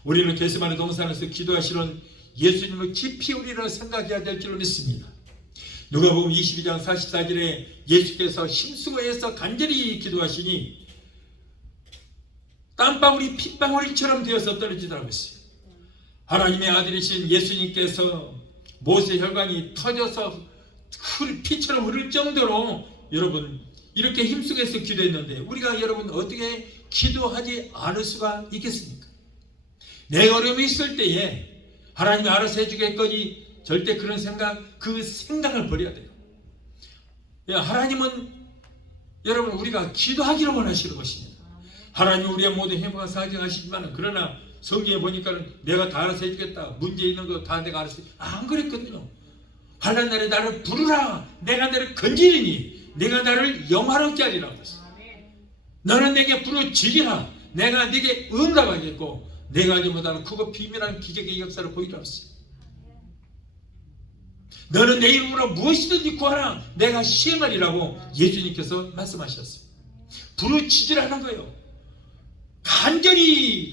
우리는 겟세마네 동산에서 기도하시는 예수님을 깊이 우리는 생각해야 될 줄로 믿습니다. 누가복음 22장 44절에 예수께서 힘쓰고해서 간절히 기도하시니 땀방울이 핏방울처럼 되어서 떨어지더라고 했어요. 하나님의 아들이신 예수님께서 모세 혈관이 터져서 피처럼 흐를 정도로 여러분 이렇게 힘쓰고해서 기도했는데 우리가 여러분 어떻게 기도하지 않을 수가 있겠습니까? 내 어려움이 있을 때에 하나님이 알아서 해주겠거니 절대 그런 생각, 그 생각을 버려야 돼요. 하나님은 여러분 우리가 기도하기를 원하시는 것입니다. 하나님은 우리의 모든 행복을 사정하시지만 그러나 성경에 보니까 내가 다 알아서 해주겠다. 문제 있는 거 다 내가 알아서 안 그랬거든요. 환난 날에 나를 부르라. 내가 너를 건지리니 내가 나를 영화롭게 하리라고 했어. 너는 내게 부르짖으라. 내가 네게 응답하겠고 내가 하지 못하는 크고 비밀한 기적의 역사를 보이라 했어. 너는 내 이름으로 무엇이든지 구하라. 내가 시행하리라고 예수님께서 말씀하셨어요. 부르짖으라는 거예요. 간절히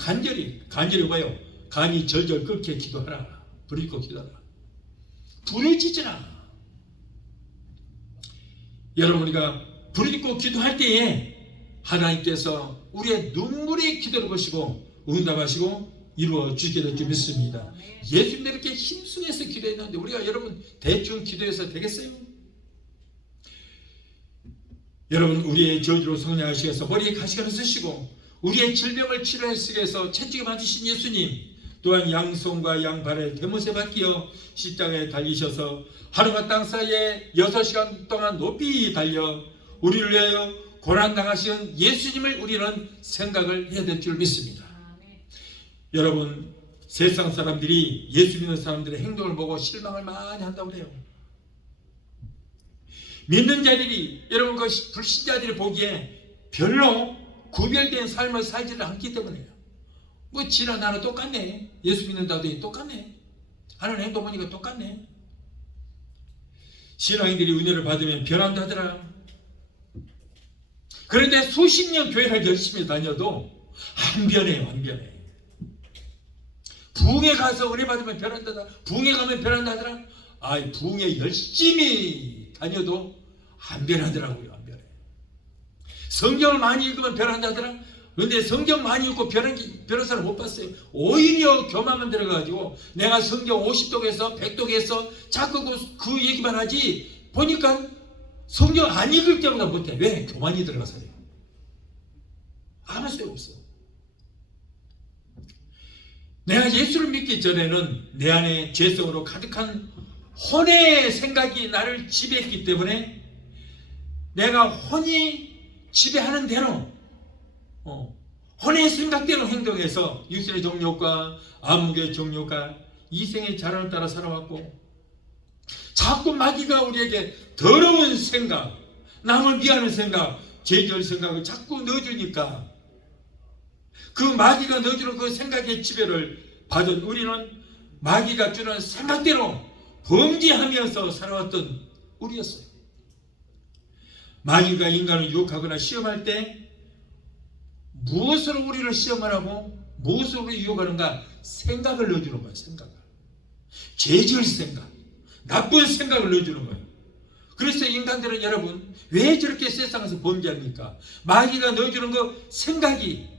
뭐예요? 간이 절절 끓게 기도하라. 부르짖고 기도하라. 부르짖으라. 여러분, 우리가 부르짖고 기도할 때에 하나님께서 우리의 눈물의 기도를 보시고 응답하시고 이루어 주시게 될 줄 믿습니다. 예수님도 이렇게 힘쓰면서 기도했는데 우리가 여러분 대충 기도해서 되겠어요? 여러분, 우리의 저주로 성령하시면서 머리에 가시관을 쓰시고 우리의 질병을 치료하시기 위해서 채찍을 맞으신 예수님, 또한 양손과 양발에 대못에 박히어 십자가에 달리셔서 하늘과 땅 사이에 6시간 동안 높이 달려 우리를 위하여 고난당하신 예수님을 우리는 생각을 해야 될 줄 믿습니다. 여러분, 세상 사람들이 예수 믿는 사람들의 행동을 보고 실망을 많이 한다고 그래요. 믿는 자들이, 여러분, 그 불신자들이 보기에 별로 구별된 삶을 살지를 않기 때문에요. 뭐 지나 나는 똑같네. 예수 믿는다더니 똑같네. 하는 행동 보니까 똑같네. 신앙인들이 은혜를 받으면 변한다더라. 그런데 수십 년 교회를 열심히 다녀도 안 변해요. 안 변해. 부흥에 가서 은혜 받으면 변한다더라. 부흥에 가면 변한다더라. 부흥에 열심히 다녀도 안 변하더라고요. 안 변해. 성경을 많이 읽으면 변한다더라. 그런데 성경 많이 읽고 변한 사람 못 봤어요. 오히려 교만만 들어가지고 내가 성경 50독에서 100독에서 자꾸 그 얘기만 하지 보니까 성경 안 읽을 때보다 못해. 왜? 교만이 들어가서요. 아무 소용없어. 내가 예수를 믿기 전에는 내 안에 죄성으로 가득한 혼의 생각이 나를 지배했기 때문에 내가 혼이 지배하는 대로 혼의 생각대로 행동해서 육신의 정욕과 안목의 정욕과 이생의 자랑을 따라 살아왔고, 자꾸 마귀가 우리에게 더러운 생각, 남을 미워하는 생각, 죄질 생각을 자꾸 넣어주니까 그 마귀가 넣어주는 그 생각의 지배를 받은 우리는 마귀가 주는 생각대로 범죄하면서 살아왔던 우리였어요. 마귀가 인간을 유혹하거나 시험할 때 무엇으로 우리를 시험하라고, 무엇으로 우리를 유혹하는가? 생각을 넣어주는 거예요. 생각을. 죄질 생각, 나쁜 생각을 넣어주는 거예요. 그래서 인간들은, 여러분, 왜 저렇게 세상에서 범죄합니까? 마귀가 넣어주는 그 생각이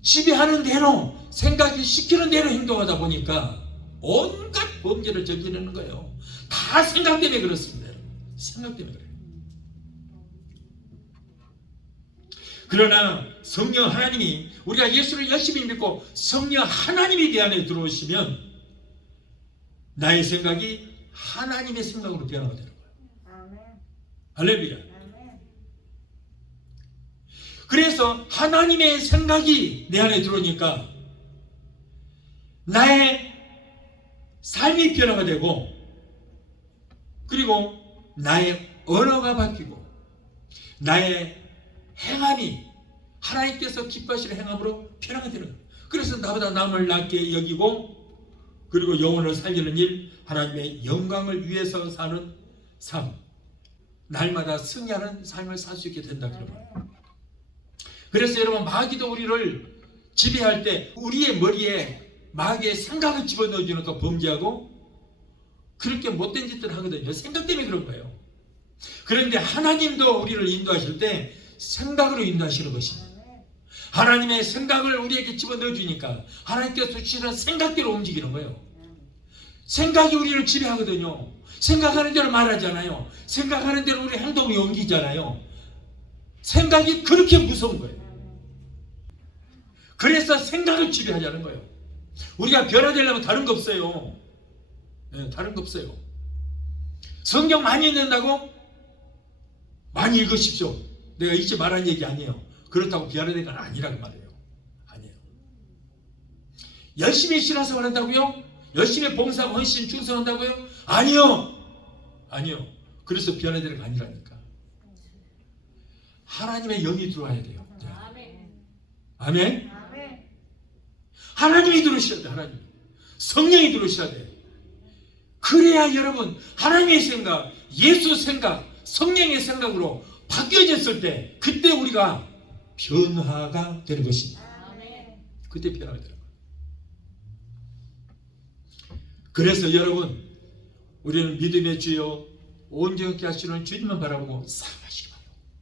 지배하는 대로, 생각이 시키는 대로 행동하다 보니까 온갖 범죄를 저지르는 거예요. 다 생각 때문에 그렇습니다. 생각 때문에 그래요. 그러나 성령 하나님이, 우리가 예수를 열심히 믿고 성령 하나님이 내 안에 들어오시면 나의 생각이 하나님의 생각으로 변화가 되는 거예요. 할렐루야. 그래서 하나님의 생각이 내 안에 들어오니까 나의 삶이 변화가 되고, 그리고 나의 언어가 바뀌고, 나의 행함이 하나님께서 기뻐하시는 행함으로 변화가 되는 거예요. 그래서 나보다 남을 낮게 여기고, 그리고 영혼을 살리는 일, 하나님의 영광을 위해서 사는 삶, 날마다 승리하는 삶을 살 수 있게 된다. 그러면, 그래서 여러분, 마귀도 우리를 지배할 때 우리의 머리에 마귀의 생각을 집어넣어주는 거 범죄하고 그렇게 못된 짓들을 하거든요. 생각 때문에 그런 거예요. 그런데 하나님도 우리를 인도하실 때 생각으로 인도하시는 것입니다. 하나님의 생각을 우리에게 집어넣어주니까 하나님께서 주시는 생각대로 움직이는 거예요. 생각이 우리를 지배하거든요. 생각하는 대로 말하잖아요. 생각하는 대로 우리 행동이 옮기잖아요. 생각이 그렇게 무서운 거예요. 그래서 생각을 지배하자는 거예요. 우리가 변화되려면 다른 거 없어요. 네, 다른 거 없어요. 성경 많이 읽는다고? 많이 읽으십시오. 내가 잊지 말라는 얘기 아니에요. 그렇다고 변화되는 건 아니라고 말해요. 아니에요. 열심히 신앙생활 한다고요? 열심히 봉사하고 헌신 충성한다고요? 아니요. 아니요. 그래서 변화되는 거 아니라니까. 하나님의 영이 들어와야 돼요. 아멘. 하나님이 들어오셔야 돼. 하나님. 성령이 들어오셔야 돼. 그래야 여러분 하나님의 생각, 예수 생각, 성령의 생각으로 바뀌어졌을 때 그때 우리가 변화가 되는 것입니다. 그때 변화가 되는 거예요. 그래서 여러분 우리는 믿음의 주여 온전케 하시는 주님만 바라보고 사랑하시기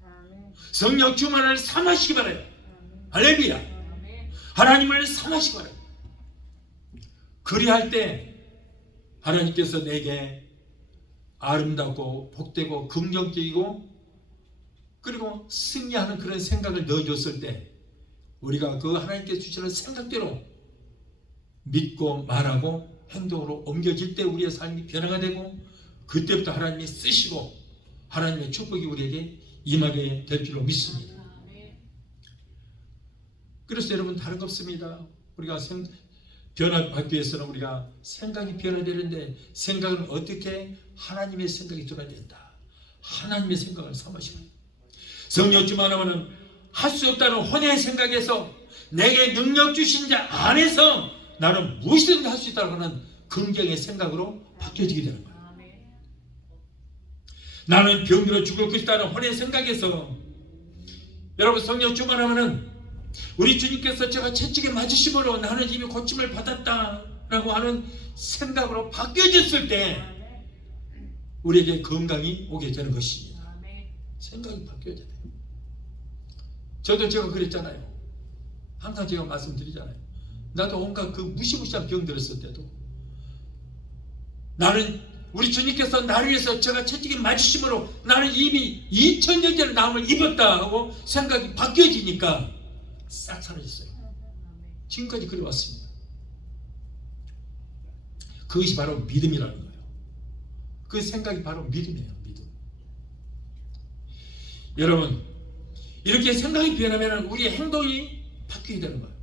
바라요. 성령 충만을 삼으시기 바라요. 할렐루야. 하나님을 삼으시기 바라요. 그리할 때 하나님께서 내게 아름답고 복되고 긍정적이고 그리고 승리하는 그런 생각을 넣어줬을 때 우리가 그 하나님께서 주시는 생각대로 믿고 말하고 행동으로 옮겨질 때 우리의 삶이 변화가 되고 그때부터 하나님이 쓰시고 하나님의 축복이 우리에게 임하게 될 줄로 믿습니다. 그래서 여러분 다른 거 없습니다. 우리가 변화받기 위해서는 우리가 생각이 변화되는데 생각은 어떻게 하나님의 생각이 들어야 된다. 하나님의 생각을 삼으시고 성령 충만하면 할 수 없다는 혼의 생각에서 내게 능력 주신 자 안에서 나는 무엇이든지 할 수 있다고 하는 긍정의 생각으로 바뀌어지게 되는 거예요. 나는 병들어 죽을 것이다는 혼의 생각에서 여러분 성령 충만하면은 우리 주님께서 제가 채찍에 맞으심으로 나는 이미 고침을 받았다라고 하는 생각으로 바뀌어졌을 때 우리에게 건강이 오게 되는 것입니다. 생각이 바뀌어야 돼요. 저도 제가 그랬잖아요. 항상 제가 말씀드리잖아요. 나도 온갖 그 무시무시한 병 들었을 때도 나는 우리 주님께서 나를 위해서 제가 채찍에 맞으심으로 나는 이미 2000년 전에 나음을 입었다 하고 생각이 바뀌어지니까 싹 사라졌어요. 지금까지 그래왔습니다. 그것이 바로 믿음이라는 거예요. 그 생각이 바로 믿음이에요. 믿음. 여러분 이렇게 생각이 변하면 우리의 행동이 바뀌게 되는 거예요.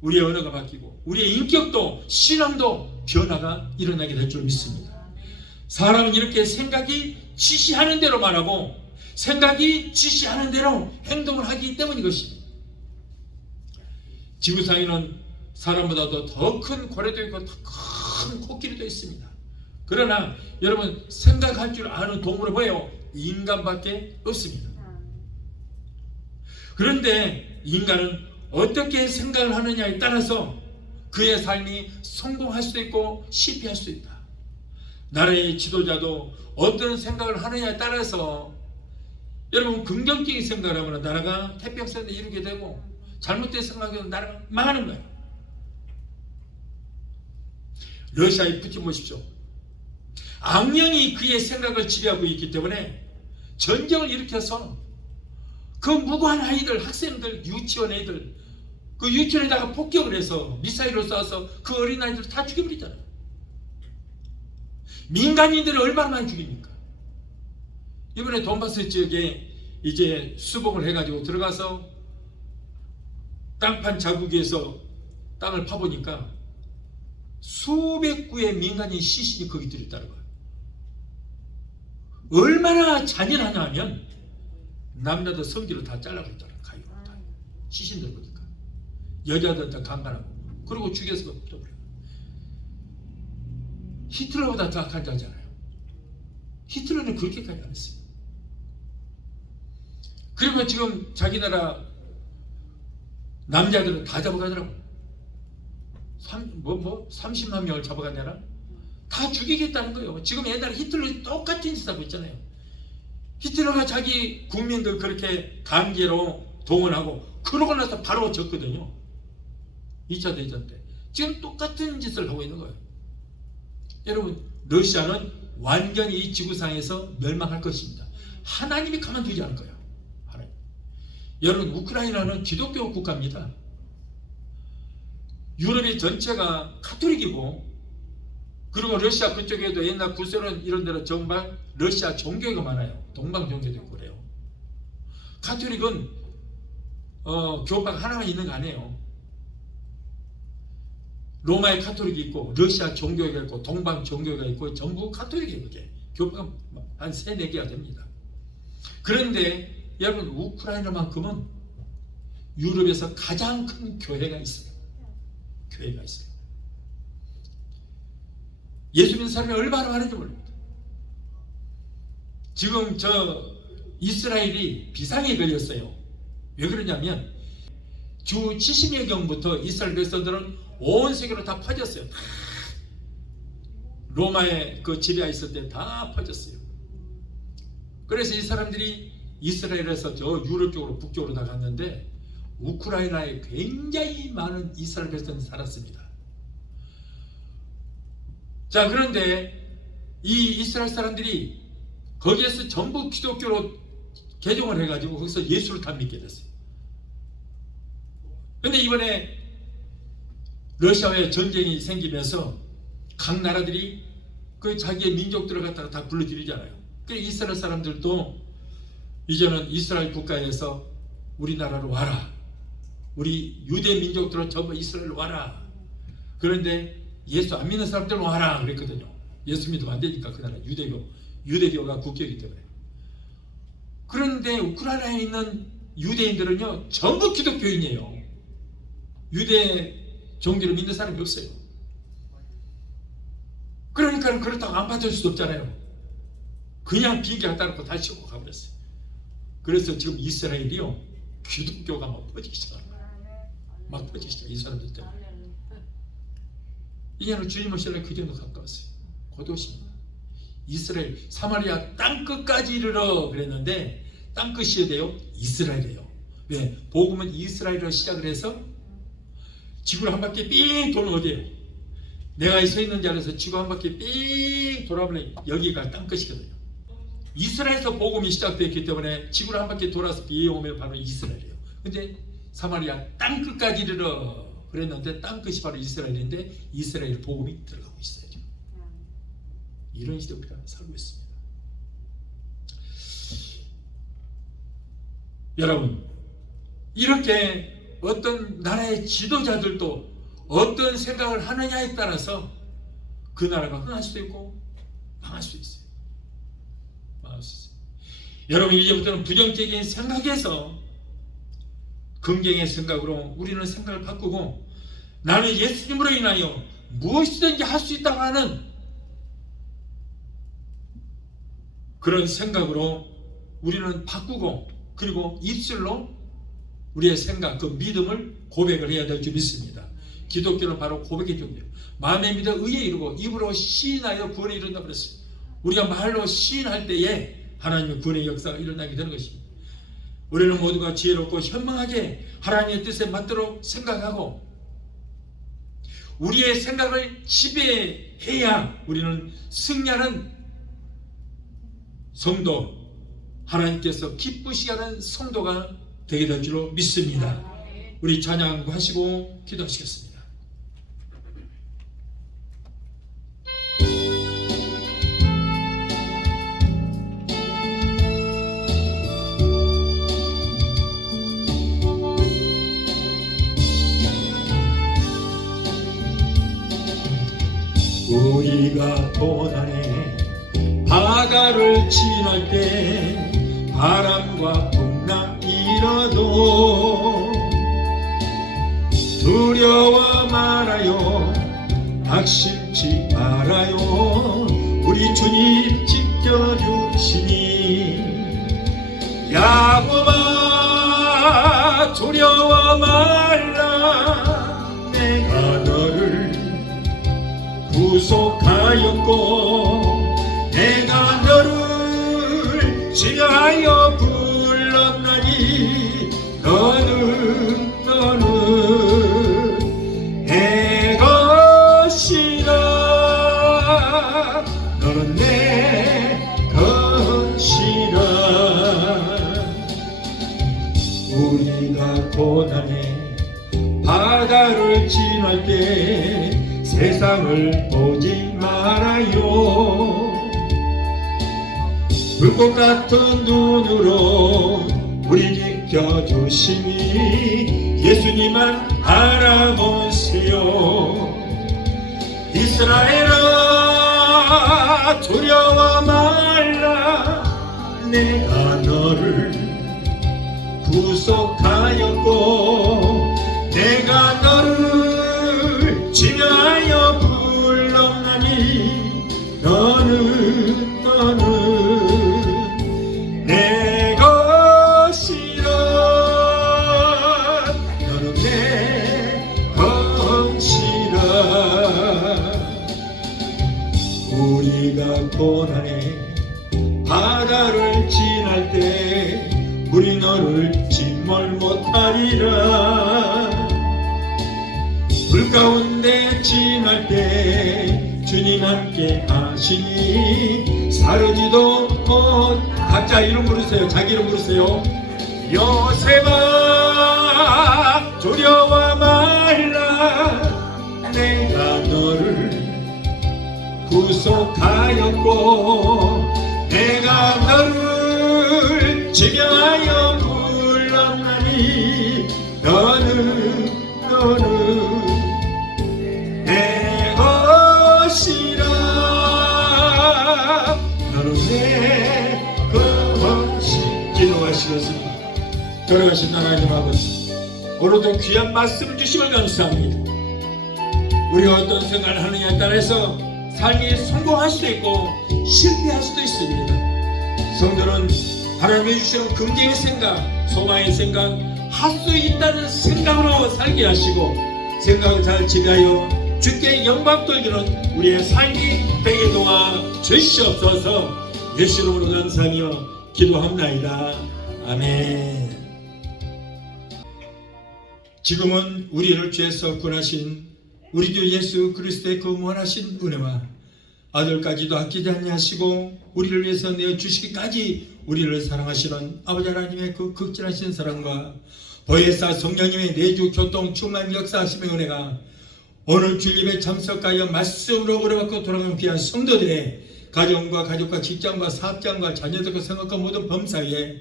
우리의 언어가 바뀌고 우리의 인격도 신앙도 변화가 일어나게 될 줄 믿습니다. 사람은 이렇게 생각이 지시하는 대로 말하고 생각이 지시하는 대로 행동을 하기 때문인 것입니다. 지구상에는 사람보다도 더 큰 고래도 있고 더 큰 코끼리도 있습니다. 그러나 여러분 생각할 줄 아는 동물은 뭐예요? 인간밖에 없습니다. 그런데 인간은 어떻게 생각을 하느냐에 따라서 그의 삶이 성공할 수도 있고 실패할 수도 있다. 나라의 지도자도 어떤 생각을 하느냐에 따라서 여러분 긍정적인 생각을 하면 나라가 태평성을 이루게 되고 잘못된 생각으로 나라가 망하는 거예요. 러시아의 푸틴 보십시오. 악령이 그의 생각을 지배하고 있기 때문에 전쟁을 일으켜서 그 무고한 아이들, 학생들, 유치원 애들 그 유치원에다가 폭격을 해서 미사일을 쏴서 그 어린아이들 다 죽여버리잖아요. 민간인들을 얼마나 많이 죽입니까? 이번에 돈바스 지역에 이제 수복을 해가지고 들어가서 땅판 자국에서 땅을 파보니까 수백 구의 민간인 시신이 거기 들어있다는 거예요. 얼마나 잔인하냐 하면 남자들 성기를 다 잘라버렸다는 가요. 시신들 보니까 여자들 다 강간하고 그리고 죽여서 엎어버려요. 히틀러보다 더 악한 자잖아요. 히틀러는 그렇게까지 안 했어요. 그리고 지금 자기 나라 남자들은 다 잡아가더라고. 30만 명을 잡아가냐나? 다 죽이겠다는 거예요. 지금 옛날에 히틀러 똑같은 짓 하고 있잖아요. 히틀러가 자기 국민들 그렇게 강제로 동원하고 그러고 나서 바로 졌거든요. 2차 대전 때. 지금 똑같은 짓을 하고 있는 거예요. 여러분 러시아는 완전히 이 지구상에서 멸망할 것입니다. 하나님이 가만두지 않을 거예요. 하나님. 여러분 우크라이나는 기독교 국가입니다. 유럽이 전체가 카톨릭이고 그리고 러시아 그쪽에도 옛날 구소련 이런 데로 정말 러시아 종교가 많아요. 동방 종교도 있고 그래요. 카톨릭은 교파가 하나만 있는 거 아니에요. 로마의 카톨릭이 있고 러시아 종교가 있고 동방 종교가 있고 전부 카톨릭이에요. 그게 교파가 한 3-4개가 됩니다. 그런데 여러분, 우크라이나만큼은 유럽에서 가장 큰 교회가 있어요. 교회가 있어요. 예수 믿는 사람이 얼마나 많은지 모릅니다. 지금 이스라엘이 비상에 걸렸어요. 왜 그러냐면 주 70여 경부터 이스라엘 백성들은 온 세계로 다 퍼졌어요. 다 로마의 그 지배하 있을 때 다 퍼졌어요. 그래서 이 사람들이 이스라엘에서 저 유럽 쪽으로 북쪽으로 다 갔는데 우크라이나에 굉장히 많은 이스라엘 백성이 살았습니다. 자, 그런데 이 이스라엘 사람들이 거기에서 전부 기독교로 개종을 해가지고 거기서 예수를 다 믿게 됐어요. 근데 이번에 러시아와의 전쟁이 생기면서 각 나라들이 그 자기의 민족들을 갖다가 다 불러들이잖아요. 그러니까 이스라엘 사람들도 이제는 이스라엘 국가에서 우리나라로 와라, 우리 유대 민족들은 전부 이스라엘로 와라. 그런데 예수 안 믿는 사람들은 와라 그랬거든요. 예수 믿으면 안 되니까 그 나라 유대교가 국교이기 때문에. 그런데 우크라이나에 있는 유대인들은요 전부 기독교인이에요. 유대 종교를 믿는 사람이 없어요. 그러니까 그렇다고 안 받을 수도 없잖아요. 그냥 비행기 갖다 놓고 다시 오고 가버렸어요. 그래서 지금 이스라엘이요 기독교가 막 퍼지기 시작합니다. 막 퍼지기 시작. 이 사람들 때문에. 이제는 주님 오실 날 그 정도 가까웠어요. 곧 오십니다. 이스라엘 사마리아 땅끝까지 이르러 그랬는데 땅끝이어야 돼요? 이스라엘이에요. 왜? 복음은 이스라엘로 시작을 해서 지구를 한 바퀴 삥 도는 어디예요? 내가 서 있는 자리에서 지구 한 바퀴 삥 돌아보면 여기가 땅끝이거든요. 이스라엘에서 복음이 시작됐기 때문에 지구를 한 바퀴 돌아서 비오면 바로 이스라엘이에요. 근데 사마리아 땅끝까지 이르러 그랬는데 땅끝이 바로 이스라엘인데 이스라엘 복음이 들어가고 있어요. 지금. 이런 시대 우리가 살고 있습니다. 여러분, 이렇게 어떤 나라의 지도자들도 어떤 생각을 하느냐에 따라서 그 나라가 흥할 수도 있고 망할 수도 있어요. 망할 수 있어요. 여러분, 이제부터는 부정적인 생각에서 긍정의 생각으로 우리는 생각을 바꾸고 나는 예수님으로 인하여 무엇이든지 할 수 있다고 하는 그런 생각으로 우리는 바꾸고 그리고 입술로 우리의 생각, 그 믿음을 고백을 해야 될 줄 믿습니다. 기독교는 바로 고백의 종교예요. 마음에 믿어 의에 이르고 입으로 시인하여 구원에 이른다 그랬어요. 우리가 말로 시인할 때에 하나님의 구원의 역사가 일어나게 되는 것입니다. 우리는 모두가 지혜롭고 현명하게 하나님의 뜻에 맞도록 생각하고 우리의 생각을 지배해야 우리는 승리하는 성도, 하나님께서 기쁘시게 하는 성도가 되게 될 줄로 믿습니다. 우리 찬양하시고 기도하시겠습니다. 우리가 고난의 바다를 지날 때 바람과 풍랑 일어도 두려워 말아요. 낙심치 말아요. 우리 주님 지켜주시니 야곱아 두려워 말라. 내가 너를 구속하였고 내가 너를 지하여 불렀나니 너는 내 것이라. 너는 내 것이라. 우리가 고난의 바다를 지날 때 세상을 보지 말아요. 불꽃 같은 눈으로 우리 지켜주시니 예수님만 알아보세요. 이스라엘아 두려워 말라 내가 너를 구속하였고 내가 너를 지명하여 불렀나니 너는 내 것이라 너는 내 것이라 우리가 고난의 바다를 지날 때 우리 너를 침몰 못하리라 불 가운데 지날 때 주님 함께 하시니 사르지도 못 각자 이름 부르세요. 자기 이름 부르세요. 요셉아 두려워 말라 내가 너를 구속하였고 내가 너를 지명하여 불렀나니 너는 내 것이라 너는 내 것이 기도하시겠습니다. 돌아가신 하나님 아버지 오늘도 귀한 말씀 주심을 감사합니다. 우리가 어떤 생각을 하느냐에 따라서 삶이 성공할 수도 있고 실패할 수도 있습니다. 성도는 하나님이 주시는 긍정의 생각, 소망의 생각, 할 수 있다는 생각으로 살게 하시고 생각을 잘 지배하여 주께 영광 돌리는 우리의 삶이 되게 도와 주시옵소서. 예수 이름으로 감사하며 기도합나이다. 아멘. 지금은 우리를 죄에서 구원하신 우리 주 예수 그리스도의 그 무한하신 은혜와 아들까지도 아끼지 아니하시고 우리를 위해서 내어주시기까지 우리를 사랑하시는 아버지 하나님의 그 극진하신 사랑과 보혜사 성령님의 내주 교통 충만 역사하심의 은혜가 오늘 주일예배 참석하여 말씀으로 은혜받고 돌아가는 귀한 성도들의 가정과 가족과 직장과 사업장과 자녀들과 생각과 모든 범사에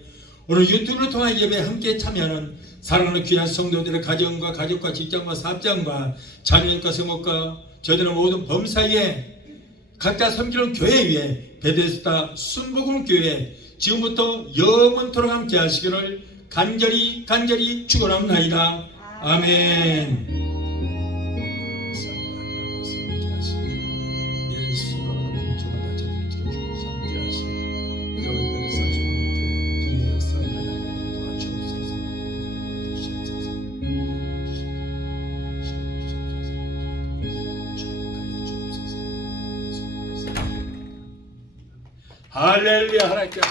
오늘 유튜브를 통한 예배에 함께 참여하는 사랑하는 귀한 성도들의 가정과 가족과 직장과 사업장과 자녀들과 생각과 저희들의 모든 범사에 각자 섬기는 교회 위에 베데스다 순복음교회 지금부터 영원토록 함께 하시기를 간절히 축원합나이다. 아멘. 할렐루야. 하나님께